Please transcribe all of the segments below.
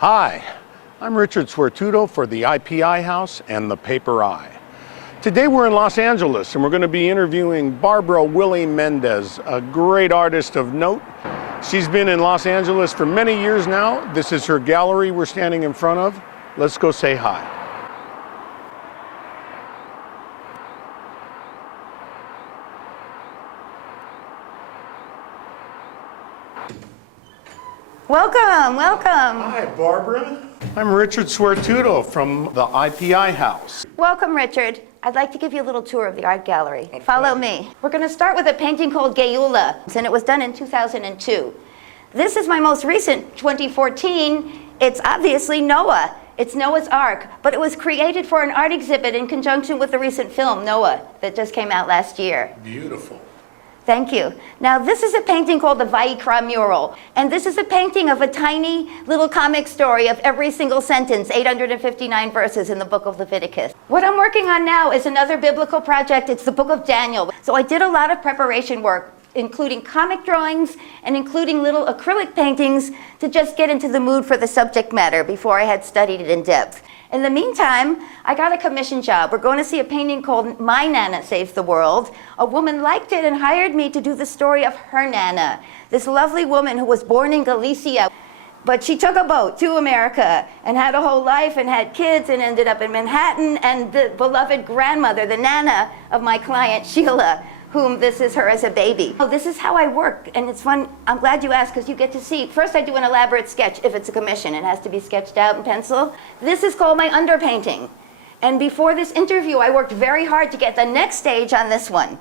Hi, I'm Richard Swertudo for the IPI House and the Paper Eye. Today we're in Los Angeles and we're going to be interviewing Barbara Willy Mendes, a great artist of note. She's been in Los Angeles for many years now. This is her gallery we're standing in front of. Let's go say hi. Welcome, welcome. Hi, Barbara. I'm Richard Swertudo from the IPI House. Welcome, Richard. I'd like to give you a little tour of the art gallery. Okay. Follow me. We're going to start with a painting called Geula, and it was done in 2002. This is my most recent, 2014. It's obviously Noah. It's Noah's Ark, but it was created for an art exhibit in conjunction with the recent film, Noah, that just came out last year. Beautiful. Thank you. Now, this is a painting called the Vayikra mural, and this is a painting of a tiny little comic story of every single sentence, 859 verses in the book of Leviticus. What I'm working on now is another biblical project. It's the book of Daniel. So I did a lot of preparation work, including comic drawings and including little acrylic paintings to just get into the mood for the subject matter before I had studied it in depth. In the meantime, I got a commission job. We're going to see a painting called My Nana Saves the World. A woman liked it and hired me to do the story of her Nana, this lovely woman who was born in Galicia. But she took a boat to America and had a whole life and had kids and ended up in Manhattan, and the beloved grandmother, the Nana of my client, Sheila, whom this is her as a baby. Oh, this is how I work, and it's fun. I'm glad you asked because you get to see. First, I do an elaborate sketch if it's a commission. It has to be sketched out in pencil. This is called my underpainting. And before this interview, I worked very hard to get the next stage on this one.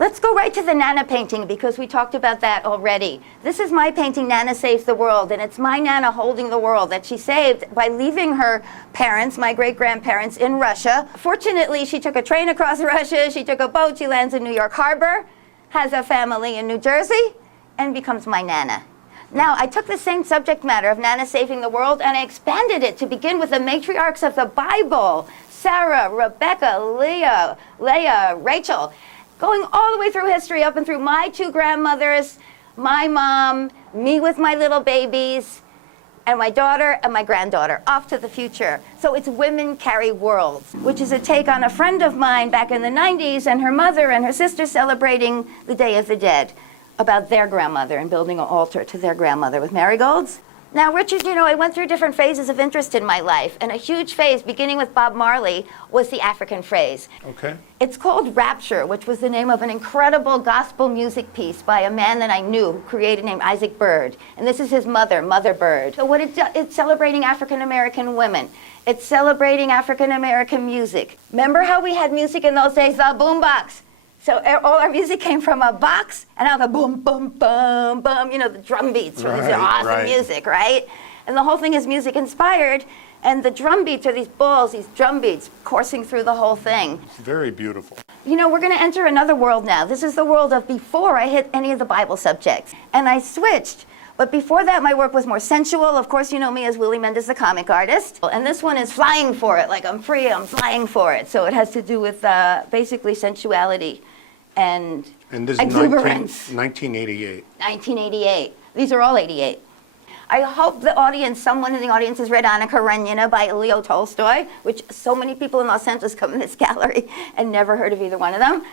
Let's go right to the Nana painting because we talked about that already. This is my painting, Nana Saves the World, and it's my Nana holding the world that she saved by leaving her parents, my great-grandparents, in Russia. Fortunately, she took a train across Russia, she took a boat, she lands in New York Harbor, has a family in New Jersey, and becomes my Nana. Now, I took the same subject matter of Nana saving the world and I expanded it to begin with the matriarchs of the Bible, Sarah, Rebecca, Leah, Rachel, going all the way through history up and through my two grandmothers, my mom, me with my little babies, and my daughter and my granddaughter, off to the future. So it's Women Carry Worlds, which is a take on a friend of mine back in the 90s and her mother and her sister celebrating the Day of the Dead, about their grandmother and building an altar to their grandmother with marigolds. Now, Richard, you know, I went through different phases of interest in my life, and a huge phase, beginning with Bob Marley, was the African phase. Okay. It's called Rapture, which was the name of an incredible gospel music piece by a man that I knew, who created named Isaac Bird. And this is his mother, Mother Bird. So what it's celebrating African-American women. It's celebrating African-American music. Remember how we had music in those days, the boombox? So all our music came from a box, and now the boom, boom, boom, boom, you know, the drum beats from this awesome music, right? And the whole thing is music inspired, and the drum beats are these balls, these drum beats coursing through the whole thing. It's very beautiful. You know, we're going to enter another world now. This is the world of before I hit any of the Bible subjects. And I switched. But before that, my work was more sensual. Of course, you know me as Willy Mendes, the comic artist. And this one is flying for it, like I'm free, I'm flying for it. So it has to do with basically sensuality and this exuberance. 1988. 1988. These are all 88. I hope the audience, someone in the audience has read Anna Karenina by Leo Tolstoy, which so many people in Los Angeles come in this gallery and never heard of either one of them.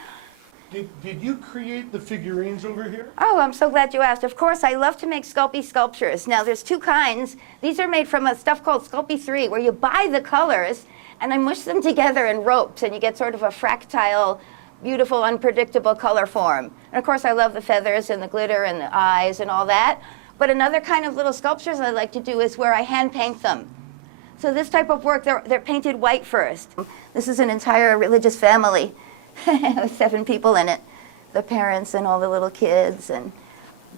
Did you create the figurines over here? Oh, I'm so glad you asked. Of course, I love to make Sculpey sculptures. Now, there's two kinds. These are made from a stuff called Sculpey 3, where you buy the colors, and I mush them together in ropes, and you get sort of a fractile, beautiful, unpredictable color form. And of course, I love the feathers and the glitter and the eyes and all that. But another kind of little sculptures I like to do is where I hand paint them. So this type of work, they're painted white first. This is an entire religious family. 7 people in it, the parents and all the little kids. And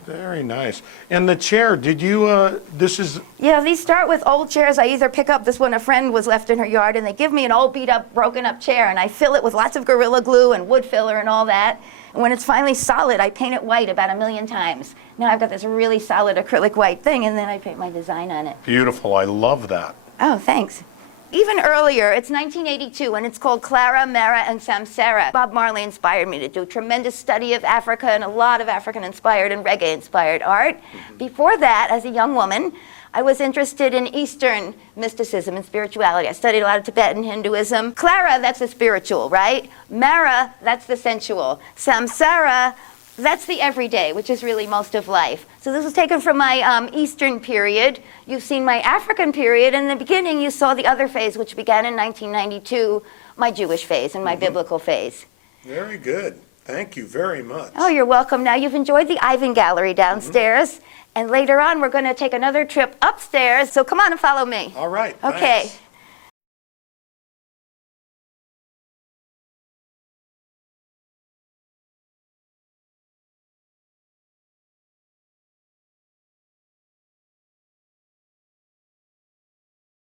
very nice. And the chair, did you, this is... Yeah, these start with old chairs. I either pick up this one a friend was left in her yard, and they give me an old beat up, broken up chair, and I fill it with lots of Gorilla Glue and wood filler and all that. And when it's finally solid, I paint it white about 1,000,000 times. Now I've got this really solid acrylic white thing, and then I paint my design on it. Beautiful, I love that. Oh, thanks. Even earlier, it's 1982, and it's called Clara, Mara, and Samsara. Bob Marley inspired me to do a tremendous study of Africa and a lot of African-inspired and reggae-inspired art. Before that, as a young woman, I was interested in Eastern mysticism and spirituality. I studied a lot of Tibetan Hinduism. Clara, that's the spiritual, right? Mara, that's the sensual. Samsara, that's the everyday, which is really most of life. So this was taken from my Eastern period. You've seen my African period. In the beginning, you saw the other phase, which began in 1992, my Jewish phase and my biblical phase. Very good. Thank you very much. Oh, you're welcome. Now, you've enjoyed the Ivan Gallery downstairs. And later on, we're going to take another trip upstairs. So come on and follow me. All right. Okay. Thanks.